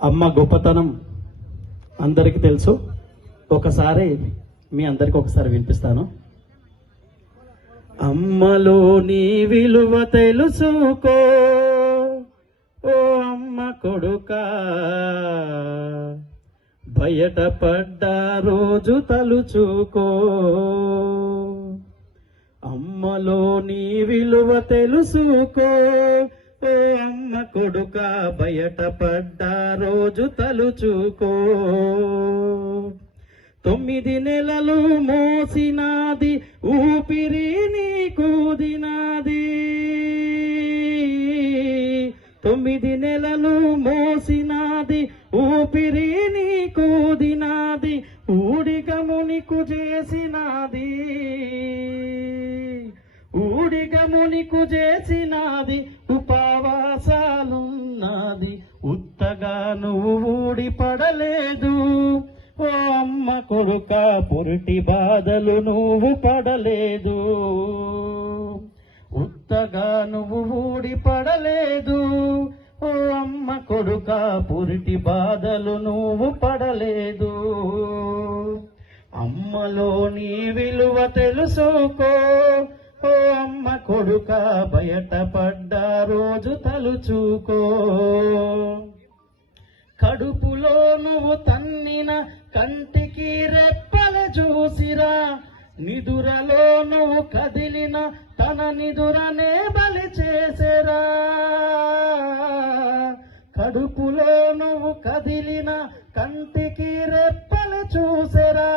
అమ్మ గొప్పతనం అందరికీ తెలుసు. ఒకసారి మీ అందరికి ఒకసారి వినిపిస్తాను. అమ్మలో నీ విలువ తెలుసుకో, ఓ అమ్మ కొడుకా, బయటపడ్డ రోజు తలుచుకో. అమ్మలో నీ విలువ తెలుసుకో, ఓ అమ్మ కొడుకా, బయటపడ్డ రోజు తలుచుకో. 9 నెలలు మోసినాది ఊపిరి నీకూదినాది, 9 నెలలు మోసినాది ఊపిరి నీకూదినాది, ఊడిగము నీకు చేసినాది, ఊడిగము నీకు చేసినాది, ఉపవాసాలున్నది, ఉత్తగా నువ్వు ఊడి పడలేదు. ఓ అమ్మ కొడుక, పురిటి బాధలు నువ్వు పడలేదు, ఉత్తగా నువ్వు ఊడి పడలేదు. ఓ అమ్మ కొడుక, పురిటి బాధలు నువ్వు పడలేదు. అమ్మలో నీ విలువ తెలుసుకో, ఓ అమ్మ కొడుక, బయటపడ్డ రోజు తలుచుకో. కడుపులో నువ్వు తన్నిన కంటికి రెప్పల చూసిరా, నిదురలో నువ్వు కదిలిన తన నిదురనే బలి చేసేరా. కడుపులో నువ్వు కదిలిన కంటికి రెప్పల చూసేరా,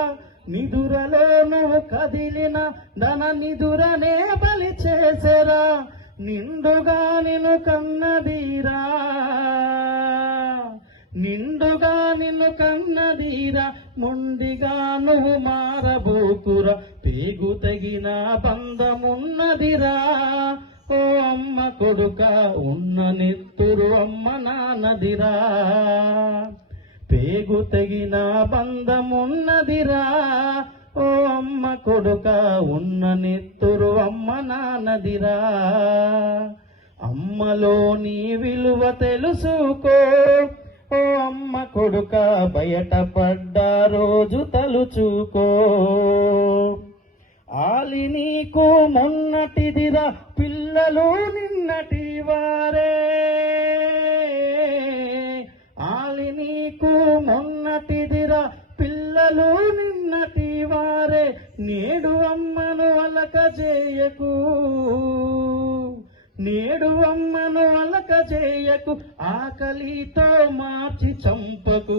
నిదురలో నువ్వు కదిలిన తన నిదురనే బలి చేసేరా. నిండుగా నిన్ను కన్నదీరా, నిండుగా నిన్ను కన్నదీరా, మొండిగా నువ్వు మారబోకురా, పేగు తగిన బంధమున్నదిరా. ఓ అమ్మ కొడుక, ఉన్న నెత్తురు అమ్మ నాన్నదిరా, పేగు తగిన బంధమున్నదిరా. ఓ అమ్మ కొడుక, ఉన్న నెత్తురు అమ్మ నాన్నదిరా. అమ్మలో నీ విలువ తెలుసుకో, ఓ అమ్మ కొడుక, బయటపడ్డ రోజు తలుచుకో. ఆలి నీకు మొన్నటిదిరా, పిల్లలు నిన్నటి వారే, ఆలి నీకు మొన్నటిదిరా, పిల్లలు నిన్నటి వారే. నేడు అమ్మను అలక చేయకు, నేడు అమ్మను అలక చేయకు, ఆకలితో మార్చి చంపకు,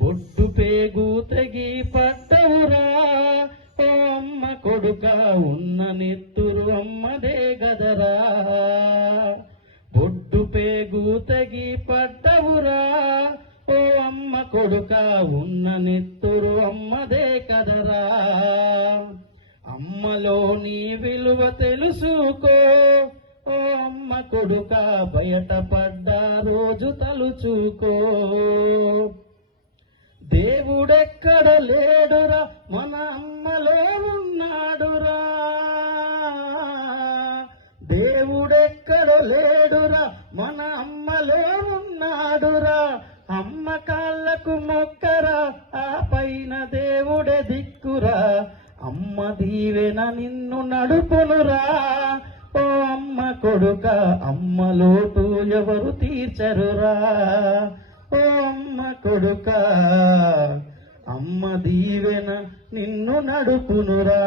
బొడ్డు పేగు తెగి పట్టవురా. ఓ అమ్మ కొడుక, ఉన్న నెత్తురు అమ్మదే గదరా, బొడ్డు పేగు తెగి పట్టవురా. ఓ అమ్మ కొడుక, ఉన్న నెత్తురు అమ్మదే కదరా. అమ్మలో నీ విలువ తెలుసుకో, ఓ అమ్మ కొడుక, బయటపడ్డ రోజు తలుచుకో. దేవుడెక్కడ లేడురా, మన అమ్మలో ఉన్నాడురా, దేవుడెక్కడ లేడురా, మన అమ్మలో ఉన్నాడురా. అమ్మ కాళ్ళకు మొక్కరా, ఆ పైన దేవుడే దిక్కురా, అమ్మ దీవెన నిన్ను నడుపునురా. ఓ అమ్మ కొడుక, అమ్మ లోటు ఎవరు తీర్చరురా. ఓ అమ్మ కొడుక, అమ్మ దీవెన నిన్ను నడుపునురా.